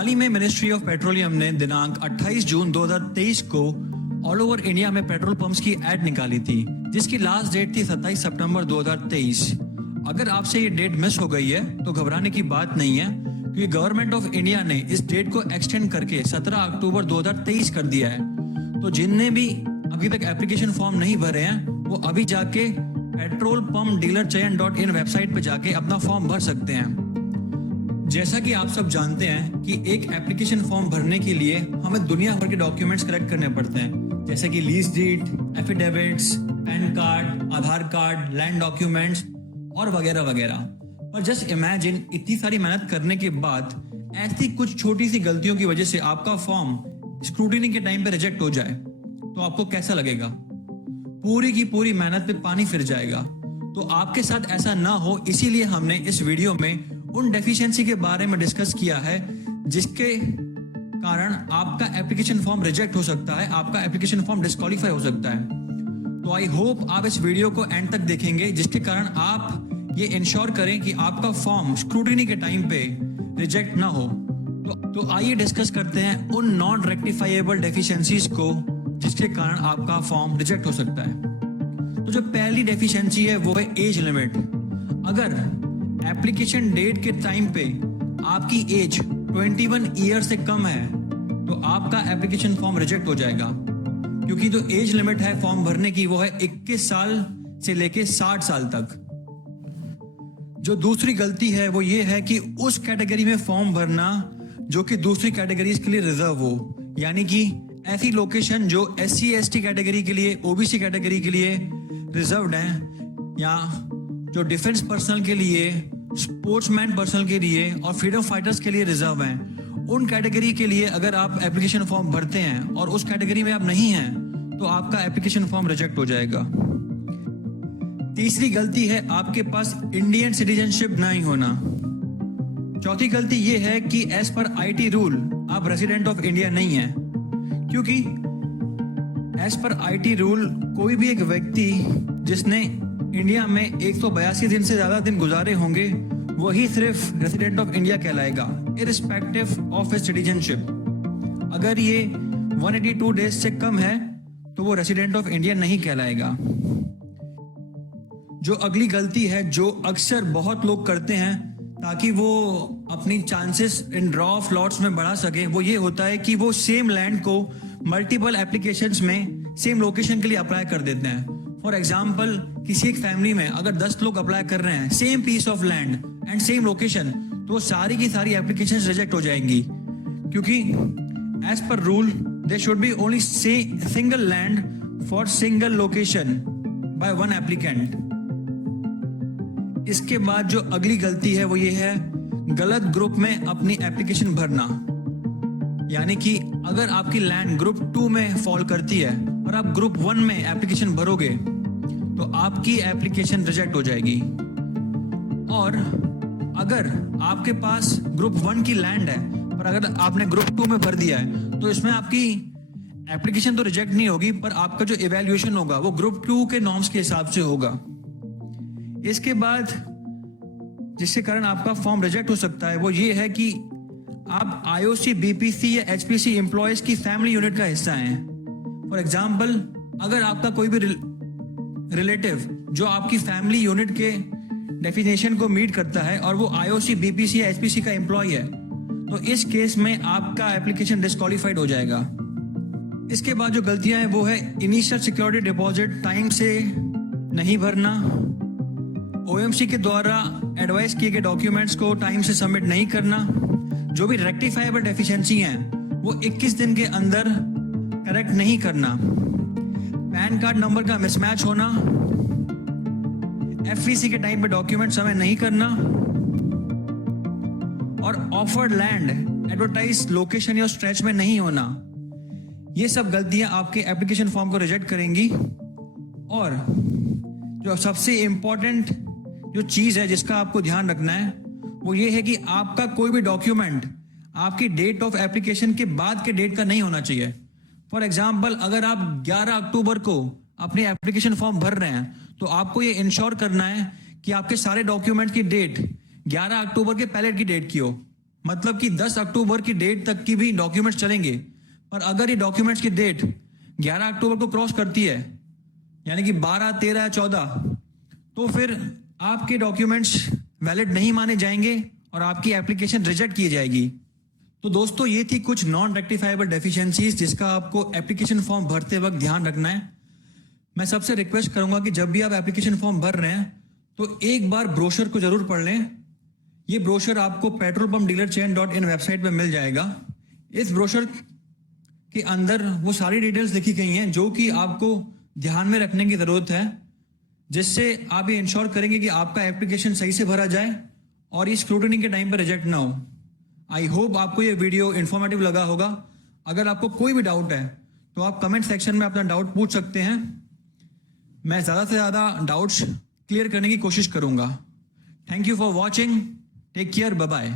हाल ही में ministry of petroleum ने दिनांक 28 जून 2023 को ऑल ओवर इंडिया में पेट्रोल पंप्स की एड निकाली थी, जिसकी लास्ट डेट थी 27 सितंबर 2023। अगर आपसे ये डेट मिस हो गई है तो घबराने की बात नहीं है, क्योंकि गवर्नमेंट ऑफ इंडिया ने इस डेट को एक्सटेंड करके 17 अक्टूबर 2023 कर दिया है। तो जिनने भी अभी तक एप्लीकेशन फॉर्म नहीं भरे हैं वो अभी जाके पेट्रोल पंप डीलर चयन.in वेबसाइट पे जाके अपना फॉर्म भर सकते हैं। जैसा कि आप सब जानते हैं कि एक एप्लीकेशन फॉर्म भरने के लिए हमें दुनिया भर के डॉक्यूमेंट्स कलेक्ट करने पड़ते हैं, जैसे कि lease deed, affidavits, PAN card, Aadhaar card, land documents और वगैरह वगैरह। पर जस्ट इमेजिन इतनी सारी मेहनत करने के बाद ऐसी कुछ छोटी सी गलतियों की वजह से आपका फॉर्म स्क्रूटिनी के टाइम पे रिजेक्ट हो जाए तो आपको कैसा लगेगा? पूरी की पूरी मेहनत पे पानी फिर जाएगा। तो आपके साथ ऐसा ना हो, इसीलिए हमने इस वीडियो में उन डेफिशिएंसी के बारे में डिस्कस किया है जिसके कारण आपका एप्लीकेशन फॉर्म रिजेक्ट हो सकता है, आपका एप्लीकेशन फॉर्म डिस्क्वालीफाई हो सकता है। तो आई होप आप इस वीडियो को एंड तक देखेंगे, जिसके कारण आप ये इंश्योर करें कि आपका फॉर्म स्क्रूटिनी के टाइम पे रिजेक्ट ना हो। तो आइए डिस्कस करते हैं उन नॉन रेक्टिफाइएबल डेफिशिएंसीज को जिसके कारण आपका फॉर्म रिजेक्ट हो सकता है। तो जो पहली डेफिशिएंसी है वो है एज लिमिट। अगर एप्लीकेशन डेट के टाइम पे आपकी एज 21 ईयर से कम है तो आपका एप्लीकेशन फॉर्म रिजेक्ट हो जाएगा, क्योंकि जो एज लिमिट है फॉर्म भरने की वो है 21 साल से लेके 60 साल तक। जो दूसरी गलती है वो ये है कि उस कैटेगरी में फॉर्म भरना जो कि दूसरी कैटेगरीज के लिए रिजर्व हो, यानी कि ऐसी लोकेशन जो SC/ST कैटेगरी के लिए, OBC कैटेगरी के लिए रिजर्व्ड हैं, या जो डिफेंस पर्सनल के लिए, स्पोर्ट्समैन पर्सनल के लिए और फ्रीडम फाइटर्स के लिए रिजर्व हैं। उन कैटेगरी के लिए अगर आप एप्लीकेशन फॉर्म भरते हैं और उस कैटेगरी में आप नहीं हैं तो आपका एप्लीकेशन फॉर्म रिजेक्ट हो जाएगा। तीसरी गलती है आपके पास इंडियन सिटीजनशिप नहीं होना। चौथी गलती यह है कि एज पर IT रूल आप रेजिडेंट ऑफ इंडिया नहीं हैं, क्योंकि एज पर IT रूल कोई भी एक व्यक्ति जिसने इंडिया में 182 दिन से ज्यादा दिन गुजारे होंगे वही सिर्फ रेजिडेंट ऑफ इंडिया कहलाएगा, इररिस्पेक्टिव ऑफ हिज सिटीजनशिप। अगर ये 182 डेज से कम है तो वो रेजिडेंट ऑफ इंडिया नहीं कहलाएगा। जो अगली गलती है जो अक्सर बहुत लोग करते हैं ताकि वो अपनी chances in draw of lots में बढ़ा सके, वो ये होता है कि वो सेम लैंड को मल्टीपल एप्लीकेशंस में सेम लोकेशन के लिए अप्लाई कर देते हैं। फॉर एग्जाम्पल, किसी एक फैमिली में अगर 10 लोग अप्लाई कर रहे हैं same piece of land and same location, तो सारी की सारी एप्लीकेशंस रिजेक्ट हो जाएंगी, क्योंकि as per rule there should be only single land for single location by one applicant. इसके बाद जो अगली गलती है वो ये है गलत ग्रुप में अपनी एप्लीकेशन भरना। यानी कि अगर आपकी लैंड ग्रुप 2 में फॉल करती है और आप ग्रुप 1 में एप्लीकेशन भरोगे तो आपकी एप्लीकेशन रिजेक्ट हो जाएगी। और अगर आपके पास ग्रुप 1 की लैंड है पर अगर आपने ग्रुप 2 में भर दिया है तो इसमें आपकी एप्लीकेशन तो रिजेक्ट नहीं होगी, पर आपका जो इवैल्यूएशन होगा वो ग्रुप 2 के नॉर्म्स के हिसाब से होगा। इसके बाद जिसके कारण आपका फॉर्म रिजेक्ट हो सकता है वो ये है कि आप IOC, BPC या HPC एम्प्लॉयज की फैमिली यूनिट का हिस्सा हैं। फॉर एग्जाम्पल, अगर आपका कोई भी रिलेटिव जो आपकी फैमिली यूनिट के डेफिनेशन को मीट करता है और वो IOC, BPC या HPC का एम्प्लॉय है, तो इस केस में आपका एप्लीकेशन डिस्क्वालीफाइड हो जाएगा। इसके बाद जो गलतियां हैं वो है इनिशियल सिक्योरिटी डिपॉजिट टाइम से नहीं भरना, OMC के द्वारा एडवाइस किए गए डॉक्यूमेंट्स को टाइम से सबमिट नहीं करना, जो भी रेक्टिफाइबल डेफिशिएंसी हैं वो 21 दिन के अंदर करेक्ट नहीं करना, पैन कार्ड नंबर का मिसमैच होना, FVC के टाइम पे डॉक्यूमेंट सबमिट नहीं करना और ऑफर्ड लैंड एडवर्टाइज लोकेशन या स्ट्रेच में नहीं होना। ये सब गलतियां आपके एप्लीकेशन फॉर्म को रिजेक्ट करेंगी। और जो सबसे इंपॉर्टेंट जो चीज है जिसका आपको ध्यान रखना है वो ये है कि आपका कोई भी डॉक्यूमेंट आपकी डेट ऑफ एप्लीकेशन के बाद के डेट का नहीं होना चाहिए। फॉर एग्जाम्पल, अगर आप 11 अक्टूबर को अपनी एप्लीकेशन फॉर्म भर रहे हैं तो आपको ये इंश्योर करना है कि आपके सारे डॉक्यूमेंट की डेट 11 अक्टूबर के पहले की डेट की हो। मतलब कि 10 अक्टूबर की डेट तक की भी डॉक्यूमेंट्स चलेंगे। पर अगर ये डॉक्यूमेंट्स की डेट 11 अक्टूबर को क्रॉस करती है, यानी कि 12, 13 या 14, तो फिर आपके डॉक्यूमेंट्स वैलिड नहीं माने जाएंगे और आपकी एप्लीकेशन रिजेक्ट की जाएगी। तो दोस्तों, ये थी कुछ नॉन रेक्टिफाइबल डेफिशिएंसीज जिसका आपको एप्लीकेशन फॉर्म भरते वक्त ध्यान रखना है। मैं सबसे रिक्वेस्ट करूंगा कि जब भी आप एप्लीकेशन फॉर्म भर रहे हैं तो एक बार ब्रोशर को जरूर पढ़ लें। ये ब्रोशर आपको petrolpumpdealerchain.in वेबसाइट पे मिल जाएगा। इस ब्रोशर के अंदर वो सारी डिटेल्स लिखी गई हैं जो कि आपको ध्यान में रखने की जरूरत है, जिससे आप ये इंश्योर करेंगे कि आपका एप्लीकेशन सही से भरा जाए और ये स्क्रूटनी के टाइम पर रिजेक्ट ना हो। आई होप आपको ये वीडियो इन्फॉर्मेटिव लगा होगा। अगर आपको कोई भी डाउट है तो आप कमेंट सेक्शन में अपना डाउट पूछ सकते हैं। मैं ज़्यादा से ज़्यादा डाउट्स क्लियर करने की कोशिश करूंगा। Thank you for watching. Take care, bye bye.